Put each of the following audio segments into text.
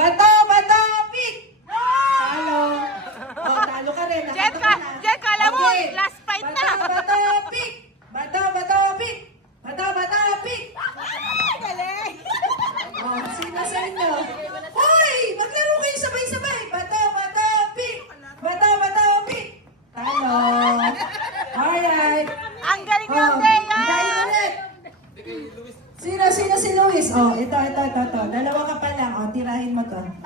Bato, pick! Talo. Oh, talo ka rin. Jet, kala mo, last fight na. Bato, pick! Bato, pick! Bato, pick! Galing. Oh, sino sa inyo? Hoy! Maglaro kayo sabay-sabay! Bato, pick! Bato, pick! Talo. Alright. Ang galing ng Oh, Bea. dahil ulit. Sino si Luis? Oh, ito. Dalawa ka pa lang. Oh, tirahin mo to. Kayong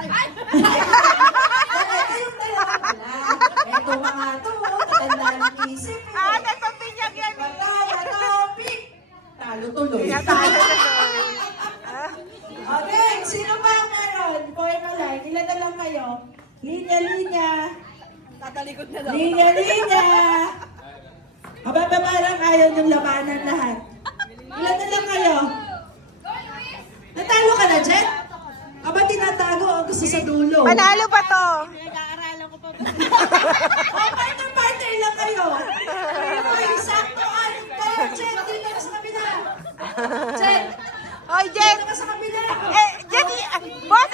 dalawa pa lang. Ito mga to. Tanda ng isip. May pambinyag yan. Bato, pick! Talo tuloy. Talo. Okay, sino ba ang meron? Boy Malay, ilan na lang kayo? Linya. Tatalikod na daw. Linya. Aba, parang ayaw yung labanan lahat. Ilan na lang kayo? Natalo ka na, Jet? Aba, tinatago ang gusto sa dulo. Manalo pa to. Oh, partner lang kayo. Okay, sakto anim kayo. Jet, dito ka sa kabila. Jet, Oy, Jet. dito ka sa kabila. Jet, boss,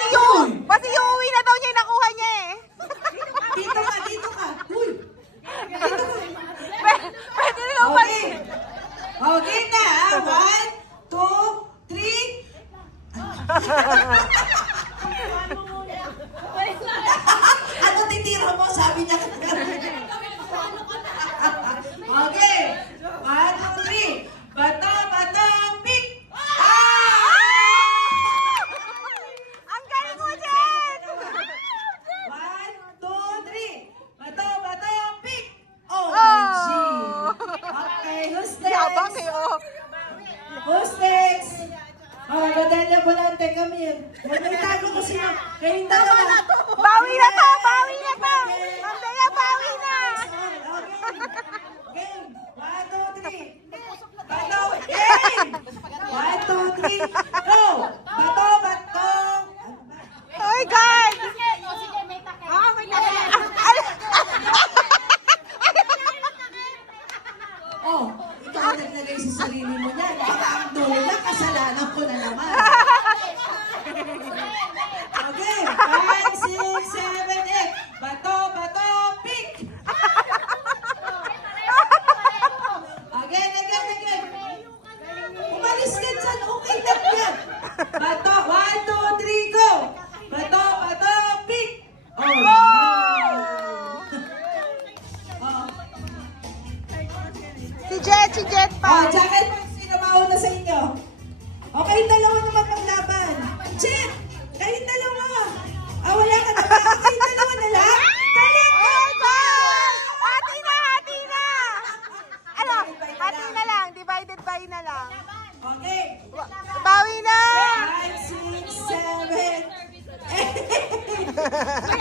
yung uwi na daw niya yung nakuha niya eh. Dito ka. Uy, dito ka. Pwede na ba? Okay. Okay na, ah. 1, 2, 3. Ano titira mo? Sabi niya. Okay. 1, 2, 3. Bato, pick. Ang galing mo, Jet. 1, 2, 3. Bato, pick. OMG. Okay, who's Yabang next? eh, oh. Who's next? Oh, Rodelia Volante, come here. Magtago ko sino. Kayong dalawa. Bawi na to. Ma'am Bea, bawi na. Game. 1, 2, 3. Bato. Game. 1, 2, 3. Go. Bato. Oh my God. Oh, ikaw naglagay sa sarili mo niyan. Baka ang dulo na, kasalanan ko na naman. Okay. 5, 6, 7, 8. Bato, pick. Again. Umalis ka dyan. Okay lang yan. Bato. 1, 2, 3, go. Bato, pick. Oh, no. Oh. Si Jet pa. Oh, Jacket, sino mauna sa inyo? Okay, dalawa naman maglaban. Jet, kayong dalawa. Wala ka na ba? Kayong dalawa na lang? Dali! Oh my God! Hati na! Ano? Hati na lang. Divided by na lang. Okay. Bawi na! 5, 6, 7, 8.